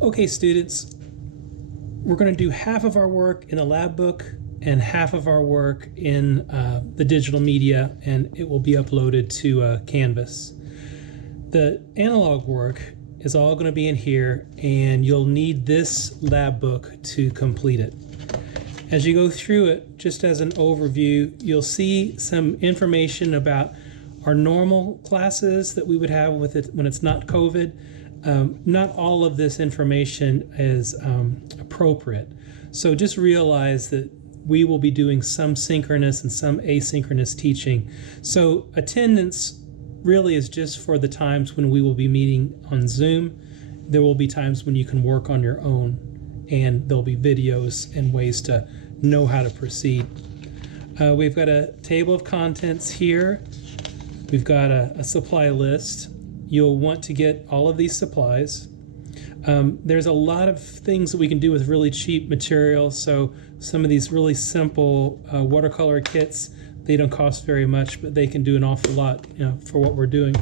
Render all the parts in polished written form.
Okay, students, we're going to do half of our work in the lab book and half of our work in the digital media, and it will be uploaded to Canvas. The analog work is all going to be in here, and you'll need this lab book to complete it. As you go through it, just as an overview, you'll see some information about our normal classes that we would have with it when it's not COVID. Not all of this information is appropriate. So just realize that we will be doing some synchronous and some asynchronous teaching. So attendance really is just for the times when we will be meeting on Zoom. There will be times when you can work on your own, and there'll be videos and ways to know how to proceed. We've got a table of contents here. We've got a supply list. You'll want to get all of these supplies. There's a lot of things that we can do with really cheap material. So some of these really simple watercolor kits, they don't cost very much, but they can do an awful lot, for what we're doing.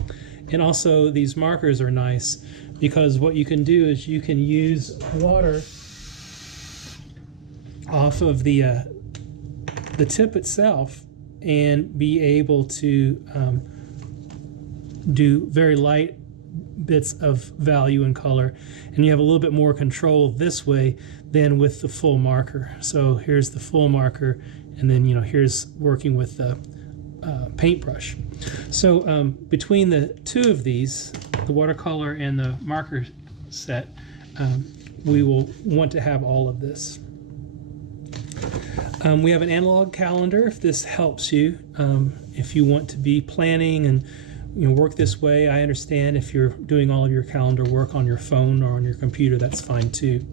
And also these markers are nice because what you can do is you can use water off of the tip itself and be able to do very light bits of value and color, and you have a little bit more control this way than with the full marker. So here's the full marker, and then here's working with the paintbrush. So between the two of these, the watercolor and the marker set, we will want to have all of this. We have an analog calendar if this helps you. If you want to be planning and work this way, I understand if you're doing all of your calendar work on your phone or on your computer, that's fine too.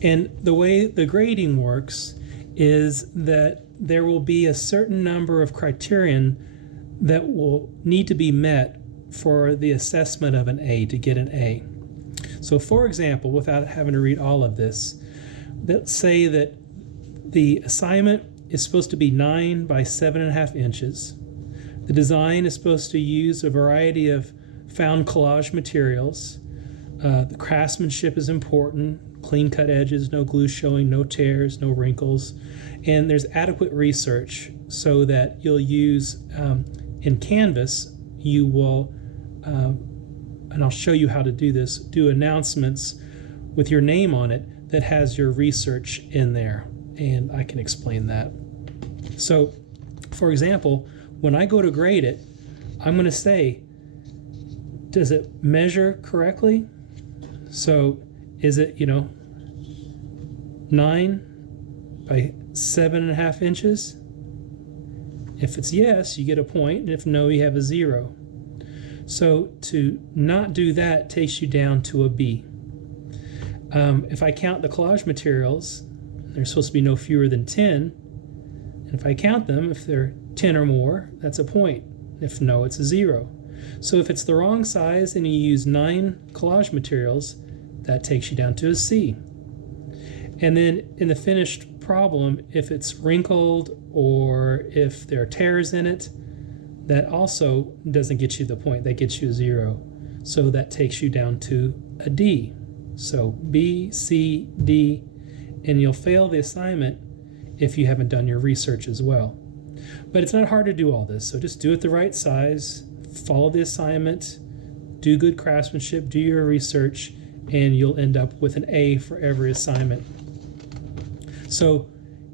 And the way the grading works is that there will be a certain number of criterion that will need to be met for the assessment of an A, to get an A. So for example, without having to read all of this, let's say that the assignment is supposed to be 9 by 7.5 inches. The design is supposed to use a variety of found collage materials. The craftsmanship is important. Clean cut edges, no glue showing, no tears, no wrinkles. And there's adequate research so that you'll use, in Canvas, you will, and I'll show you how to do this, do announcements with your name on it that has your research in there. And I can explain that. So, for example, when I go to grade it, I'm going to say, does it measure correctly? So is it, 9 by 7.5 inches? If it's yes, you get a point, and if no, you have a 0. So to not do that takes you down to a B. If I count the collage materials, there's supposed to be no fewer than 10. And if I count them, if they're 10 or more, that's a point. If no, it's a 0. So if it's the wrong size and you use 9 collage materials, that takes you down to a C. And then in the finished problem, if it's wrinkled or if there are tears in it, that also doesn't get you the point. That gets you a 0. So that takes you down to a D. So B, C, D, and you'll fail the assignment if you haven't done your research as well. But it's not hard to do all this, so just do it the right size, follow the assignment, do good craftsmanship, do your research, and you'll end up with an A for every assignment. So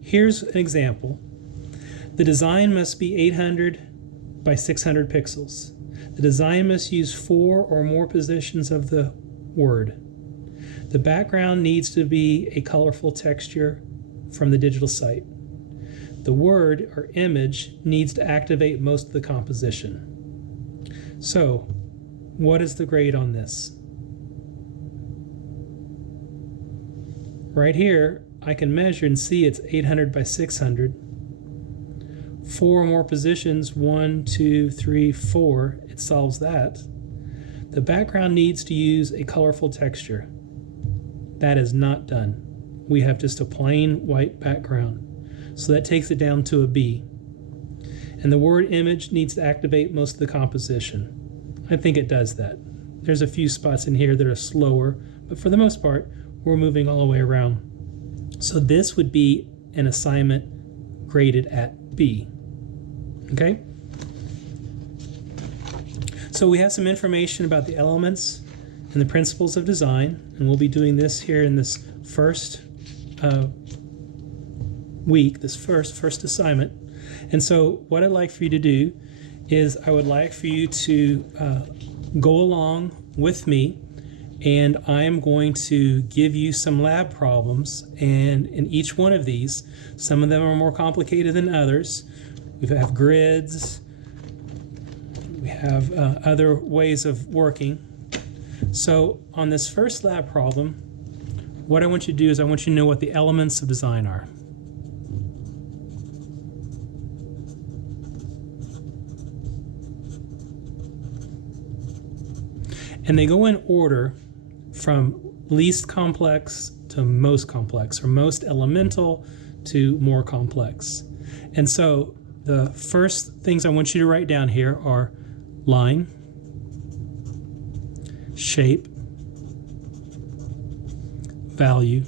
here's an example. The design must be 800 by 600 pixels. The design must use 4 or more positions of the word. The background needs to be a colorful texture from the digital site. The word or image needs to activate most of the composition. So, what is the grade on this? Right here, I can measure and see it's 800 by 600. 4 or more positions, 1, 2, 3, 4, it solves that. The background needs to use a colorful texture. That is not done. We have just a plain white background. So that takes it down to a B. And the word image needs to activate most of the composition. I think it does that. There's a few spots in here that are slower, but for the most part, we're moving all the way around. So this would be an assignment graded at B. Okay? So we have some information about the elements and the principles of design, and we'll be doing this here in this first week, this first assignment. And so what I'd like for you to do is I would like for you to go along with me, and I am going to give you some lab problems, and in each one of these, some of them are more complicated than others. We have grids, we have other ways of working. So on this first lab problem, what I want you to do is I want you to know what the elements of design are. And they go in order from least complex to most complex, or most elemental to more complex. And so the first things I want you to write down here are line, shape, value,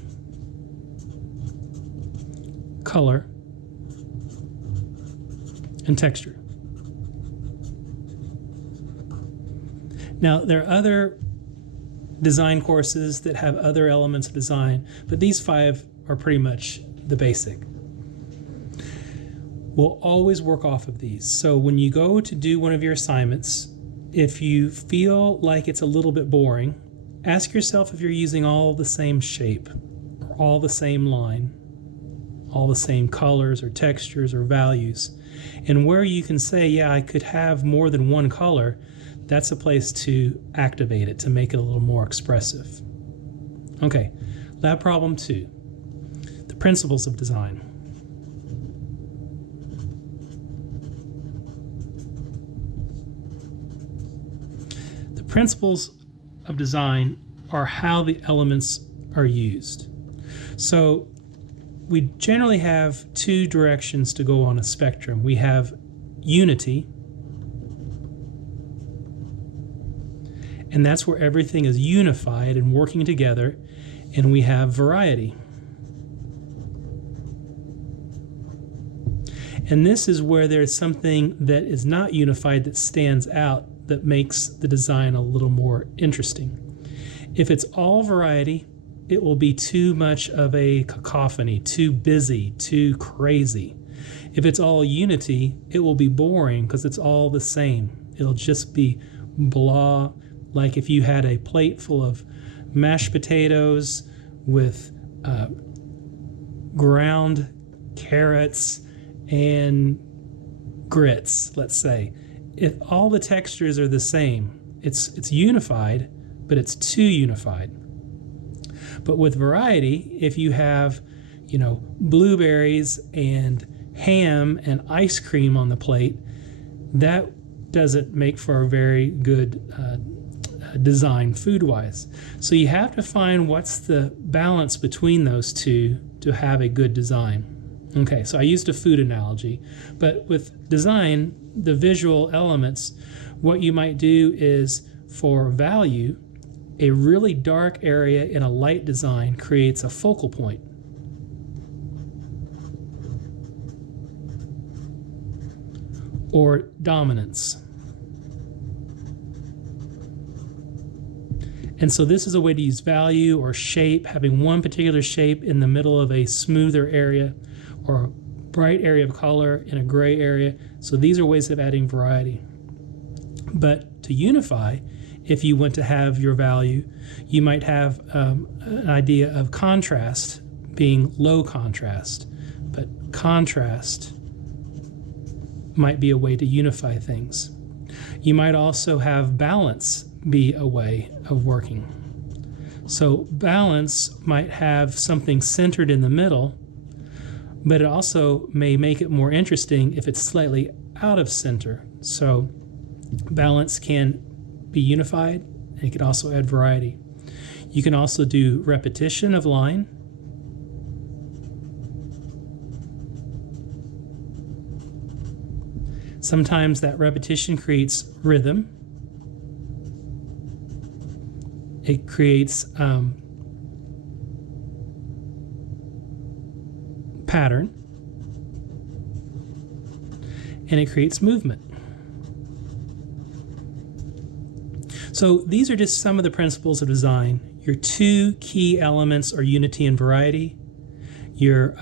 color, and texture. Now, there are other design courses that have other elements of design, but these 5 are pretty much the basic. We'll always work off of these. So when you go to do one of your assignments, if you feel like it's a little bit boring, ask yourself if you're using all the same shape, or all the same line, all the same colors or textures or values. And where you can say, yeah, I could have more than one color, that's a place to activate it, to make it a little more expressive. Okay, lab problem 2, the principles of design. The principles of design are how the elements are used. So we generally have 2 directions to go on a spectrum. We have unity, and that's where everything is unified and working together, and we have variety. And this is where there's something that is not unified that stands out, that makes the design a little more interesting. If it's all variety, it will be too much of a cacophony, too busy, too crazy. If it's all unity, it will be boring because it's all the same. It'll just be blah, like if you had a plate full of mashed potatoes with ground carrots and grits, let's say. If all the textures are the same, it's unified, but it's too unified. But with variety, if you have, blueberries and ham and ice cream on the plate, that doesn't make for a very good design food-wise. So you have to find what's the balance between those two to have a good design. Okay, so I used a food analogy, but with design, the visual elements, what you might do is, for value, a really dark area in a light design creates a focal point. Or dominance. And so this is a way to use value or shape, having one particular shape in the middle of a smoother area, or a bright area of color in a gray area. So these are ways of adding variety. But to unify, if you want to have your value, you might have an idea of contrast being low contrast. But contrast might be a way to unify things. You might also have balance be a way of working. So balance might have something centered in the middle, but it also may make it more interesting if it's slightly out of center. So balance can be unified, and it can also add variety. You can also do repetition of line. Sometimes that repetition creates rhythm. It creates pattern, and it creates movement. So these are just some of the principles of design. Your two key elements are unity and variety. Your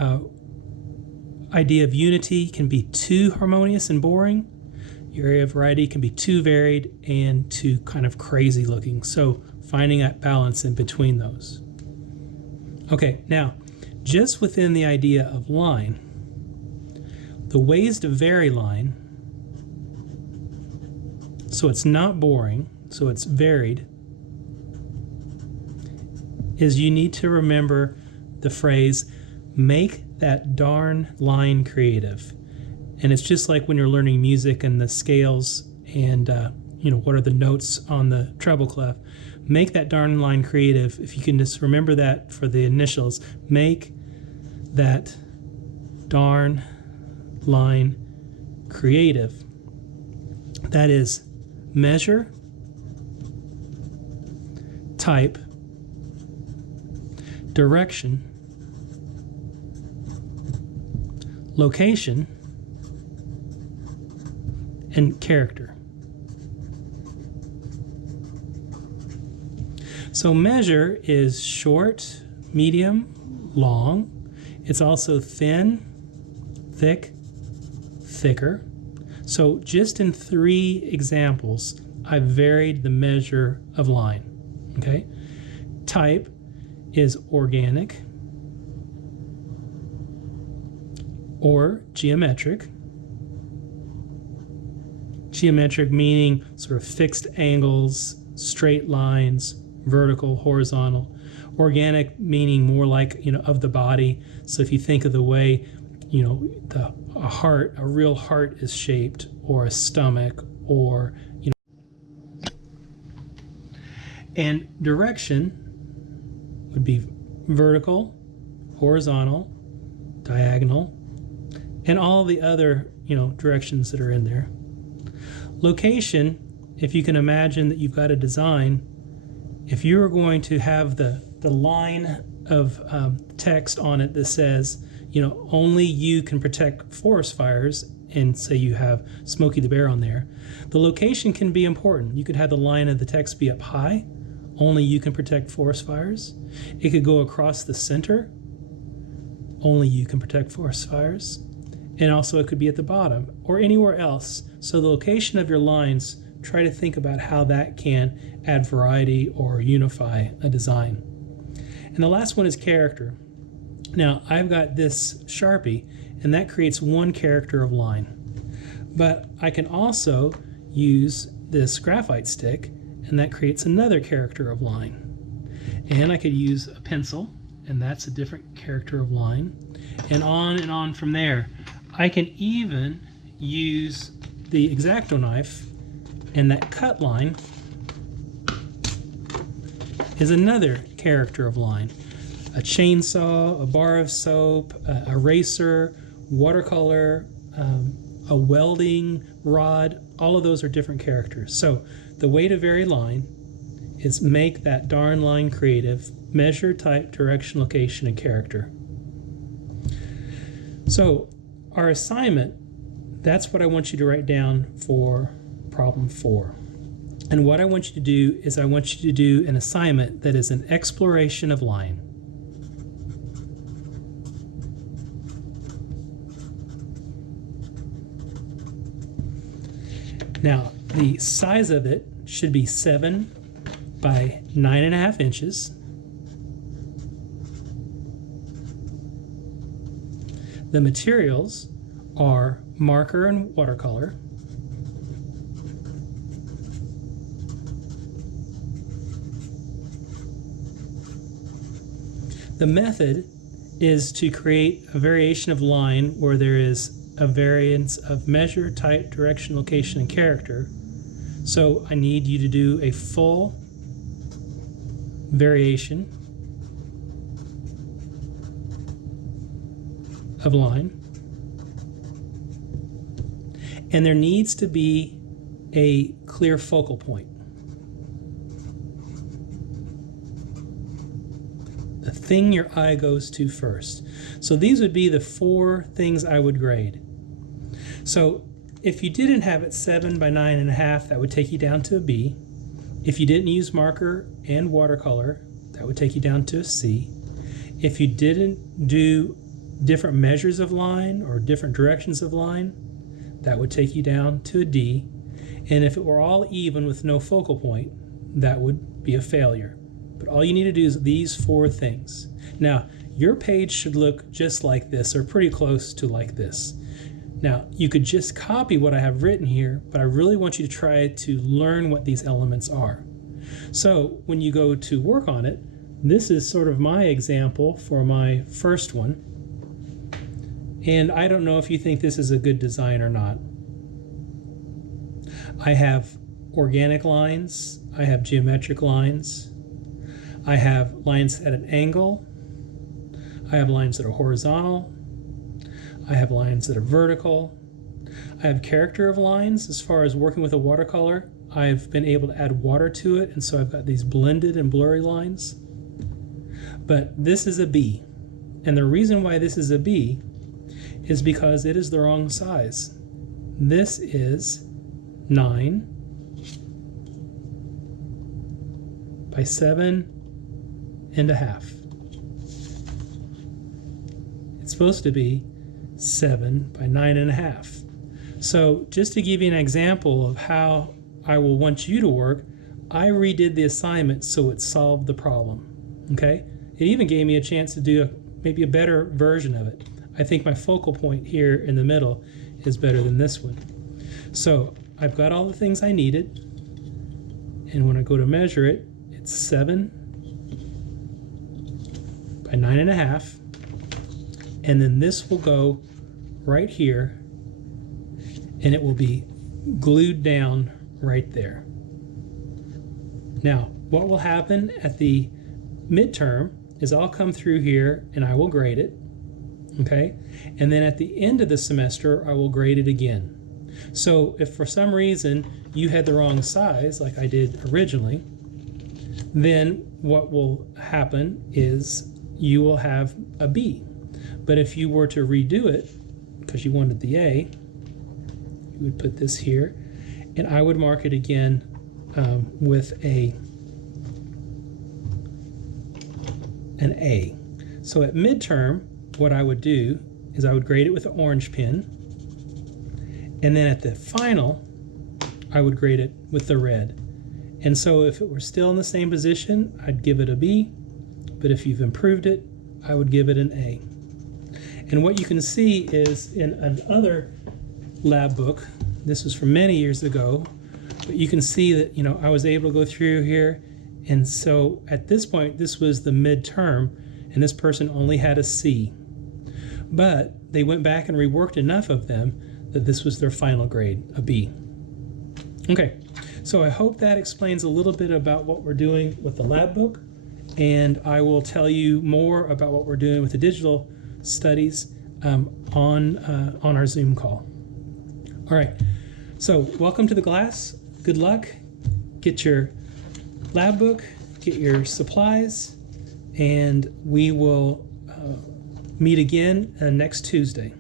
idea of unity can be too harmonious and boring. Your area of variety can be too varied and too kind of crazy looking. So finding that balance in between those. Okay, now, just within the idea of line, the ways to vary line, so it's not boring, so it's varied, is you need to remember the phrase, make that darn line creative. And it's just like when you're learning music and the scales and what are the notes on the treble clef. Make that darn line creative. If you can just remember that for the initials, make that darn line creative. That is measure, type, direction, location, and character. So measure is short, medium, long. It's also thin, thick, thicker. So just in 3 examples, I varied the measure of line. Okay? Type is organic or geometric. Geometric meaning sort of fixed angles, straight lines, vertical, horizontal. Organic meaning more like, of the body. So if you think of the way, a real heart is shaped, or a stomach, or, And direction would be vertical, horizontal, diagonal, and all the other, directions that are in there. Location, if you can imagine that you've got a design, if you are going to have the line of text on it that says, only you can protect forest fires, and say you have Smokey the Bear on there, the location can be important. You could have the line of the text be up high, only you can protect forest fires. It could go across the center, only you can protect forest fires. And also it could be at the bottom or anywhere else. So the location of your lines, try to think about how that can add variety or unify a design. And the last one is character. Now I've got this Sharpie, and that creates one character of line. But I can also use this graphite stick, and that creates another character of line. And I could use a pencil, and that's a different character of line. And on from there. I can even use the X-Acto knife, and that cut line is another character of line. A chainsaw, a bar of soap, a eraser, watercolor, a welding rod, all of those are different characters. So the way to vary line is make that darn line creative, measure, type, direction, location, and character. So our assignment, that's what I want you to write down for problem 4. And what I want you to do is I want you to do an assignment that is an exploration of line. Now, the size of it should be 7 by 9.5 inches. The materials are marker and watercolor. The method is to create a variation of line where there is a variance of measure, type, direction, location, and character. So I need you to do a full variation of line. And there needs to be a clear focal point. the thing your eye goes to first. So these would be the 4 things I would grade. So if you didn't have it 7 by 9.5, that would take you down to a B. If you didn't use marker and watercolor, that would take you down to a C. If you didn't do different measures of line or different directions of line, that would take you down to a D. And if it were all even with no focal point, that would be a failure. But all you need to do is these 4 things. Now, your page should look just like this, or pretty close to like this. Now, you could just copy what I have written here, but I really want you to try to learn what these elements are. So when you go to work on it, this is sort of my example for my first one. And I don't know if you think this is a good design or not. I have organic lines, I have geometric lines, I have lines at an angle, I have lines that are horizontal, I have lines that are vertical, I have character of lines. As far as working with a watercolor, I've been able to add water to it, and so I've got these blended and blurry lines. But this is a B, and the reason why this is a B is because it is the wrong size. This is 9 by 7.5. It's supposed to be 7 by 9.5. So just to give you an example of how I will want you to work, I redid the assignment so it solved the problem. Okay? It even gave me a chance to do maybe a better version of it. I think my focal point here in the middle is better than this one. So I've got all the things I needed, and when I go to measure it, it's 7 by 9.5, and then this will go right here, and it will be glued down right there. Now, what will happen at the midterm is I'll come through here and I will grade it, okay? And then at the end of the semester, I will grade it again. So if for some reason you had the wrong size, like I did originally, then what will happen is you will have a B. But if you were to redo it, because you wanted the A, you would put this here, and I would mark it again with an A. So at midterm, what I would do is I would grade it with an orange pen, and then at the final, I would grade it with the red. And so if it were still in the same position, I'd give it a B, but if you've improved it, I would give it an A. And what you can see is in another lab book, this was from many years ago, but you can see that, you know, I was able to go through here, and so at this point, this was the midterm, and this person only had a C. But they went back and reworked enough of them that this was their final grade, a B. Okay, so I hope that explains a little bit about what we're doing with the lab book, and I will tell you more about what we're doing with the digital studies on our Zoom call. All right, so welcome to the class. Good luck. Get your lab book, get your supplies, and we will meet again next Tuesday.